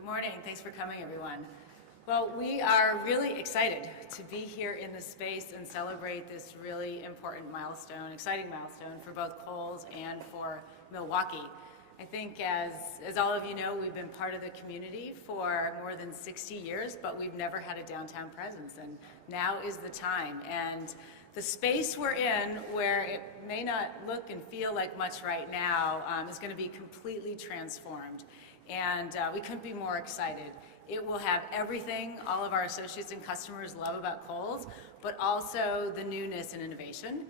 Good morning. Thanks for coming, everyone. Well, we are really excited to be here in this space and celebrate this really important milestone, exciting milestone for both Kohl's and for Milwaukee. I think as all of you know, we've been part of the community for more than 60 years, but we've never had a downtown presence, and now is the time. And the space we're in, where it may not look and feel like much right now, is going to be completely transformed. And we couldn't be more excited. It will have everything all of our associates and customers love about Kohl's, but also the newness and innovation.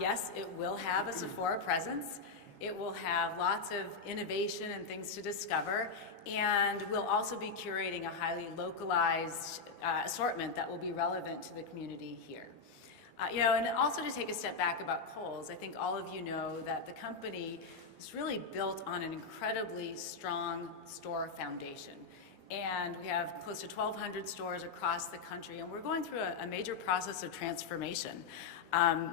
Yes, it will have a Sephora presence. It will have lots of innovation and things to discover, and we'll also be curating a highly localized assortment that will be relevant to the community here. And also to take a step back about Kohl's, I think all of you know that the company is really built on an incredibly strong store foundation. And we have close to 1,200 stores across the country, and we're going through a major process of transformation.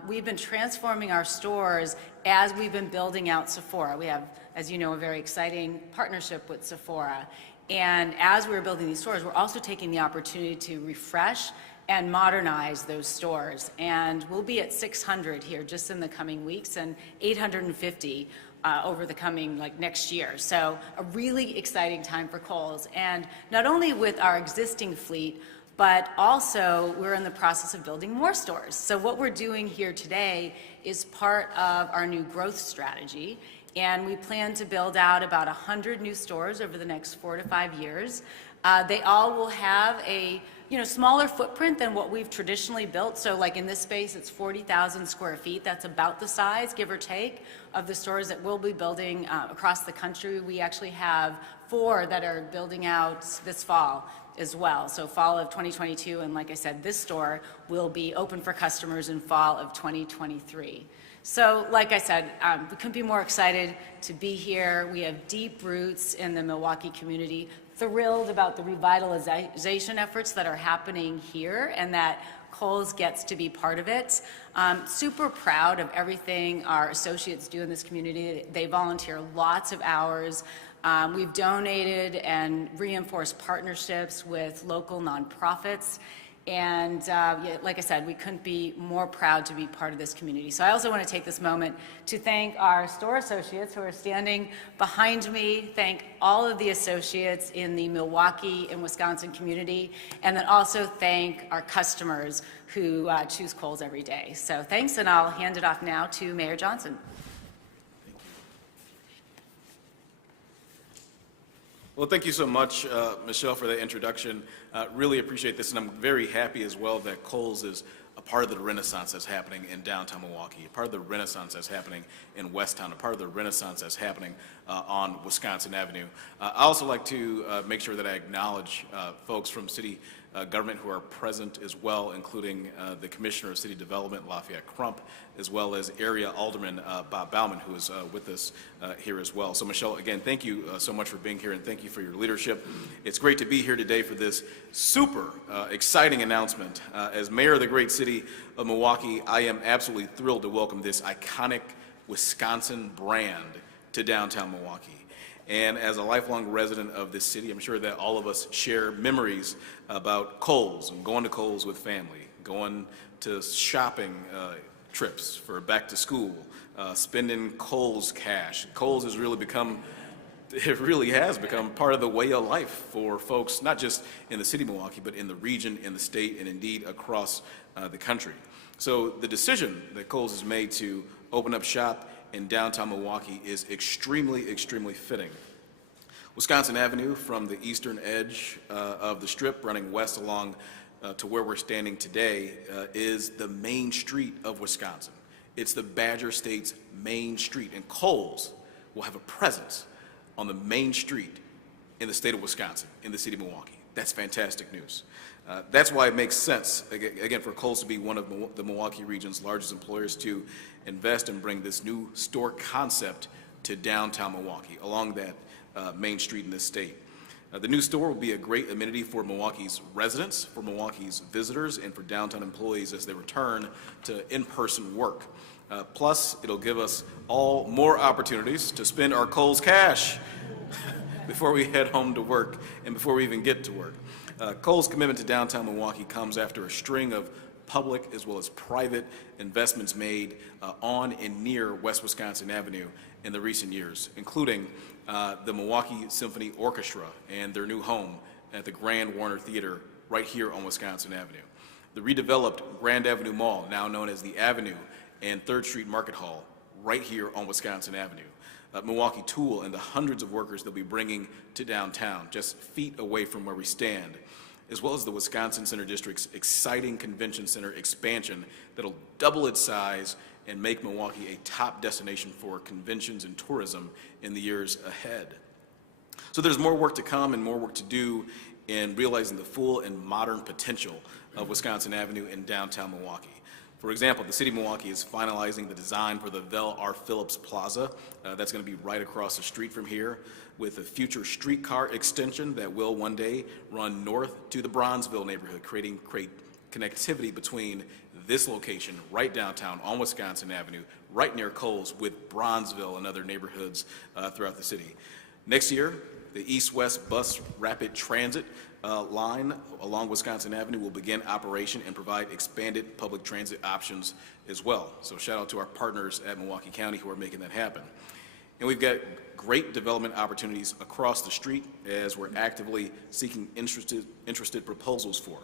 We've been transforming our stores as we've been building out Sephora. We have, as you know, a very exciting partnership with Sephora. And as we're building these stores, we're also taking the opportunity to refresh and modernize those stores. And we'll be at 600 here just in the coming weeks and 850 over the coming next year. So a really exciting time for Kohl's. And not only with our existing fleet, but also we're in the process of building more stores. So what we're doing here today is part of our new growth strategy. And we plan to build out about 100 new stores over the next 4 to 5 years. They all will have a smaller footprint than what we've traditionally built. So like in this space, it's 40,000 square feet. That's about the size, give or take, of the stores that we'll be building across the country. We actually have 4 that are building out this fall as well. So fall of 2022, and like I said, this store will be open for customers in fall of 2023. So like I said, we couldn't be more excited to be here. We have deep roots in the Milwaukee community, thrilled about the revitalization efforts that are happening here and that Kohl's gets to be part of it. Super proud of everything our associates do in this community. They volunteer lots of hours. We've donated and reinforced partnerships with local nonprofits. And like I said, we couldn't be more proud to be part of this community. So I also want to take this moment to thank our store associates who are standing behind me, thank all of the associates in the Milwaukee and Wisconsin community, and then also thank our customers who choose Kohl's every day. So thanks, and I'll hand it off now to Mayor Johnson. Well, thank you so much, Michelle, for that introduction. Really appreciate this, and I'm very happy as well that Kohl's is a part of the renaissance that's happening in downtown Milwaukee, a part of the renaissance that's happening in Westtown, a part of the renaissance that's happening on Wisconsin Avenue. I also like to make sure that I acknowledge folks from city government who are present as well, including the Commissioner of City Development, Lafayette Crump, as well as Area Alderman Bob Bauman, who is with us here as well. So Michelle, again, thank you so much for being here, and thank you for your leadership. It's great to be here today for this super exciting announcement. As mayor of the great city of Milwaukee, I am absolutely thrilled to welcome this iconic Wisconsin brand to downtown Milwaukee. And as a lifelong resident of this city, I'm sure that all of us share memories about Kohl's and going to Kohl's with family, going to shopping trips for back to school, spending Kohl's cash. Kohl's has really become, it really has become part of the way of life for folks, not just in the city of Milwaukee, but in the region, in the state, and indeed across the country. So the decision that Kohl's has made to open up shop in downtown Milwaukee is extremely, extremely fitting. Wisconsin Avenue, from the eastern edge of the Strip running west along to where we're standing today, is the main street of Wisconsin. It's the Badger State's main street, and Kohl's will have a presence on the main street in the state of Wisconsin, in the city of Milwaukee. That's fantastic news. That's why it makes sense, again, for Kohl's to be one of the Milwaukee region's largest employers to invest and bring this new store concept to downtown Milwaukee along that main street in this state. The new store will be a great amenity for Milwaukee's residents, for Milwaukee's visitors, and for downtown employees as they return to in-person work. Plus, it'll give us all more opportunities to spend our Kohl's cash. before we head home to work and before we even get to work. Kohl's commitment to downtown Milwaukee comes after a string of public as well as private investments made on and near West Wisconsin Avenue in the recent years, including the Milwaukee Symphony Orchestra and their new home at the Grand Warner Theater right here on Wisconsin Avenue. The redeveloped Grand Avenue Mall, now known as the Avenue, and 3rd Street Market Hall right here on Wisconsin Avenue. Milwaukee Tool and the hundreds of workers they'll be bringing to downtown, just feet away from where we stand, as well as the Wisconsin Center District's exciting convention center expansion that'll double its size and make Milwaukee a top destination for conventions and tourism in the years ahead. So there's more work to come and more work to do in realizing the full and modern potential of Wisconsin Avenue in downtown Milwaukee. For example, the City of Milwaukee is finalizing the design for the Vel R. Phillips Plaza. That's going to be right across the street from here, with a future streetcar extension that will one day run north to the Bronzeville neighborhood, creating connectivity between this location right downtown on Wisconsin Avenue, right near Kohl's, with Bronzeville and other neighborhoods throughout the city. Next year, the East-West Bus Rapid Transit line along Wisconsin Avenue will begin operation and provide expanded public transit options as well. So shout out to our partners at Milwaukee County who are making that happen. And we've got great development opportunities across the street as we're actively seeking interested proposals for.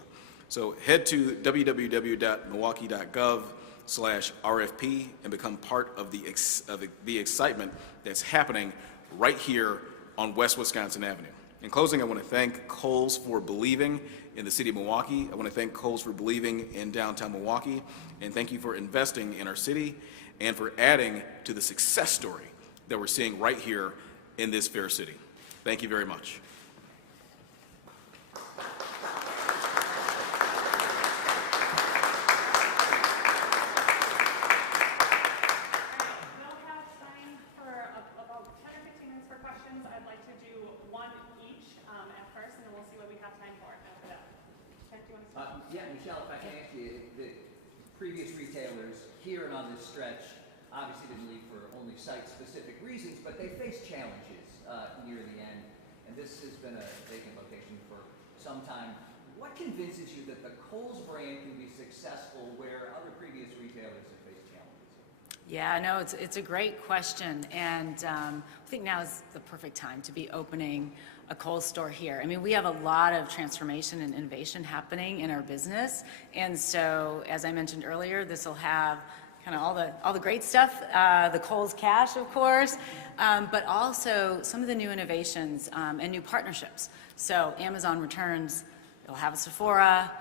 So head to www.milwaukee.gov/RFP and become part of the excitement that's happening right here on West Wisconsin Avenue. In closing, I want to thank Kohl's for believing in the City of Milwaukee. I want to thank Kohl's for believing in downtown Milwaukee, and thank you for investing in our city and for adding to the success story that we're seeing right here in this fair city. Thank you very much. Yeah, Michelle, if I can ask you, the previous retailers here and on this stretch obviously didn't leave for only site-specific reasons, but they faced challenges near the end, and this has been a vacant location for some time. What convinces you that the Kohl's brand can be successful where other previous retailers have faced challenges? Yeah, no, it's a great question, and I think now is the perfect time to be opening a Kohl's store here. I mean, we have a lot of transformation and innovation happening in our business, and so as I mentioned earlier, this will have kind of all the great stuff, the Kohl's Cash, of course, but also some of the new innovations and new partnerships. So Amazon Returns, it'll have a Sephora,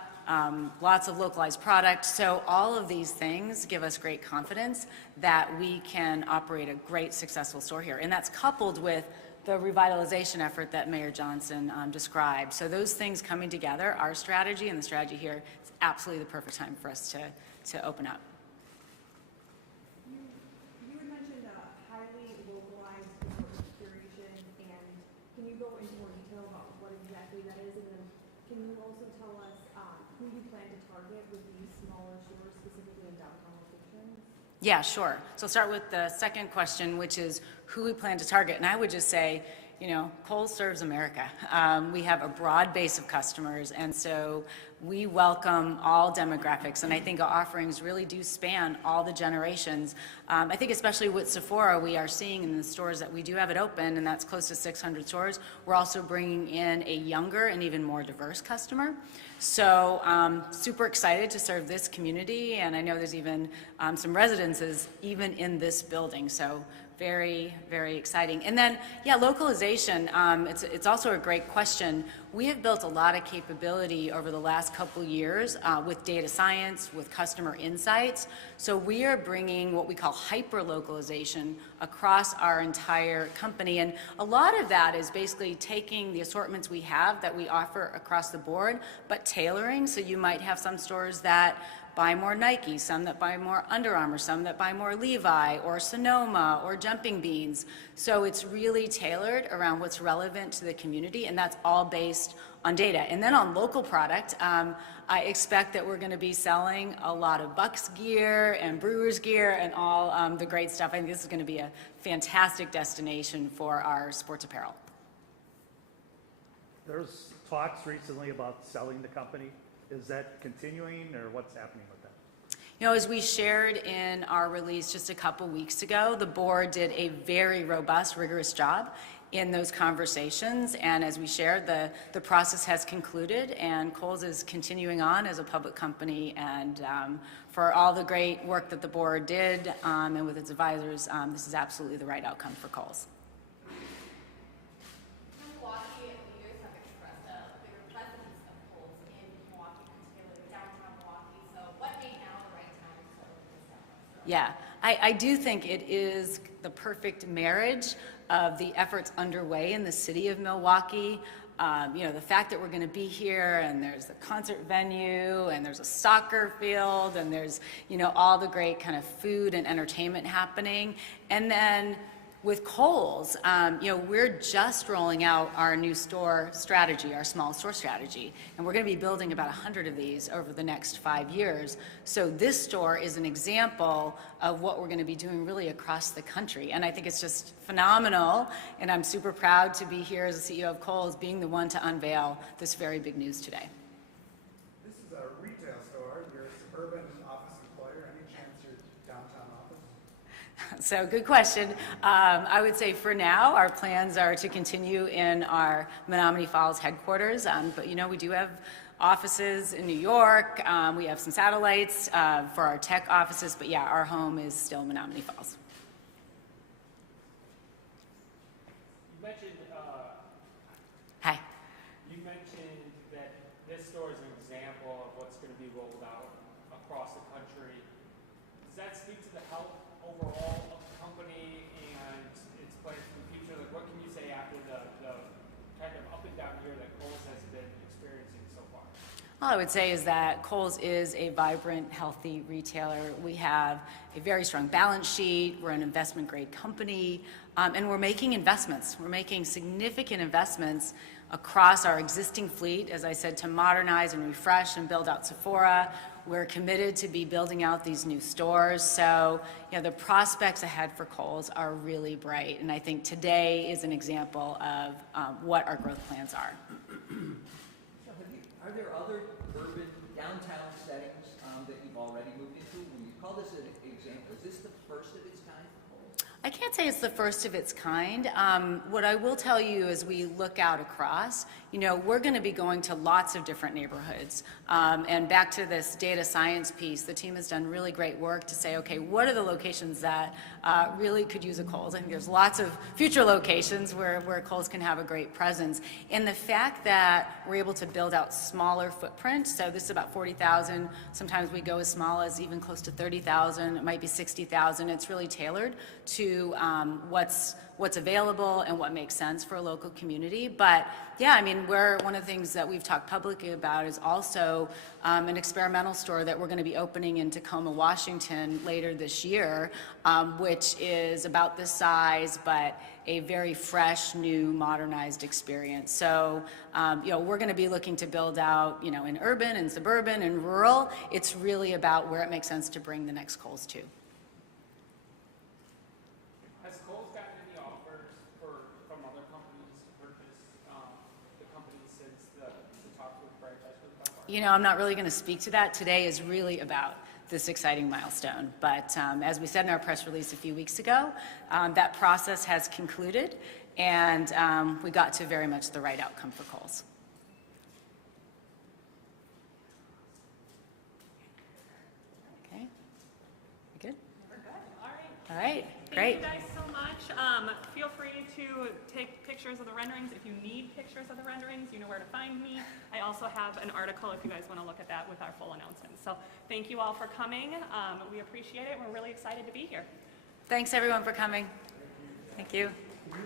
lots of localized products. So all of these things give us great confidence that we can operate a great, successful store here. And that's coupled with the revitalization effort that Mayor Johnson described. So those things coming together, our strategy and the strategy here, it's absolutely the perfect time for us to open up. You had mentioned highly localized curation, and can you go into more detail about what exactly that is? And then can you also tell us who you plan to target with these smaller stores, specifically in downtown locations? Yeah, sure. So I'll start with the second question, which is who we plan to target. And I would just say, you know, Kohl's serves America. We have a broad base of customers, and so we welcome all demographics, and I think our offerings really do span all the generations. I think especially with Sephora, we are seeing in the stores that we do have it open, and that's close to 600 stores, we're also bringing in a younger and even more diverse customer. So super excited to serve this community, and I know there's even some residences even in this building. So very, very exciting. And then, yeah, localization, it's also a great question. We have built a lot of capability over the last couple years with data science, with customer insights. So we are bringing what we call hyper-localization across our entire company. And a lot of that is basically taking the assortments we have that we offer across the board, but tailoring. So you might have some stores that buy more Nike, some that buy more Under Armour, some that buy more Levi or Sonoma or Jumping Beans. So it's really tailored around what's relevant to the community, and that's all based on data. And then on local product, I expect that we're going to be selling a lot of Bucks gear and Brewers gear and all the great stuff. I think this is going to be a fantastic destination for our sports apparel. There's talks recently about selling the company. Is that continuing, or what's happening with that? You know, as we shared in our release just a couple weeks ago, the board did a very robust, rigorous job in those conversations. And as we shared, the process has concluded, and Kohl's is continuing on as a public company. And for all the great work that the board did and with its advisors, this is absolutely the right outcome for Kohl's. Milwaukee leaders have expressed a bigger presence of Kohl's in Milwaukee, particularly downtown Milwaukee. So what made now the right time to open this up? Yeah, I do think it is the perfect marriage of the efforts underway in the city of Milwaukee. You know, the fact that we're going to be here, and there's the concert venue, and there's a soccer field, and there's, you know, all the great kind of food and entertainment happening. And then with Kohl's, you know, we're just rolling out our new store strategy, our small store strategy, and we're going to be building about 100 of these over the next 5 years. So this store is an example of what we're going to be doing really across the country, and I think it's just phenomenal, and I'm super proud to be here as the CEO of Kohl's, being the one to unveil this very big news today. This is a retail store. You're a suburban office employer. Any chance you're downtown office? So good question. I would say for now, our plans are to continue in our Menominee Falls headquarters, but you know, we do have offices in New York. We have some satellites for our tech offices, but yeah, our home is still Menominee Falls. You mentioned, Hi. you mentioned that this store is an example of what's going to be rolled out across the country. Does that speak to the health overall of the company and its plans for the future? Like, what can you say after the kind of up and down year that Kohl's has been experiencing so far? All I would say is that Kohl's is a vibrant, healthy retailer. We have a very strong balance sheet. We're an investment-grade company, and we're making investments. We're making significant investments across our existing fleet, as I said, to modernize and refresh and build out Sephora. We're committed to be building out these new stores. So, you know, the prospects ahead for Kohl's are really bright, and I think today is an example of what our growth plans are. Are there other urban downtown settings that you've already moved into? When you call this an example, is this the first of its kind for Kohl's? I can't say it's the first of its kind. What I will tell you as we look out across, you know, we're going to be going to lots of different neighborhoods. And back to this data science piece, the team has done really great work to say, okay, what are the locations that really could use a Kohl's? I think there's lots of future locations where Kohl's can have a great presence. And the fact that we're able to build out smaller footprint, so this is about 40,000, sometimes we go as small as even close to 30,000, it might be 60,000. It's really tailored to what's available and what makes sense for a local community. But yeah, I mean, one of the things that we've talked publicly about is also an experimental store that we're going to be opening in Tacoma, Washington later this year, which is about this size, but a very fresh, new, modernized experience. So, you know, we're going to be looking to build out, you know, in urban and suburban and rural. It's really about where it makes sense to bring the next Kohl's to. Has Kohl's gotten any offers from other companies to purchase the company since the talks with franchise group got started? You know, I'm not really going to speak to that. Today is really about this exciting milestone. But as we said in our press release a few weeks ago, that process has concluded, and we got to very much the right outcome for Kohl's. Okay. You good? We're good. All right. All right. Great. Thank you guys so much. Feel free to take pictures of the renderings. If you need pictures of the renderings, you know where to find me. I also have an article if you guys want to look at that with our full announcement. So thank you all for coming. We appreciate it. We're really excited to be here. Thanks, everyone, for coming. Thank you. All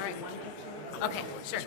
right. Okay, sure.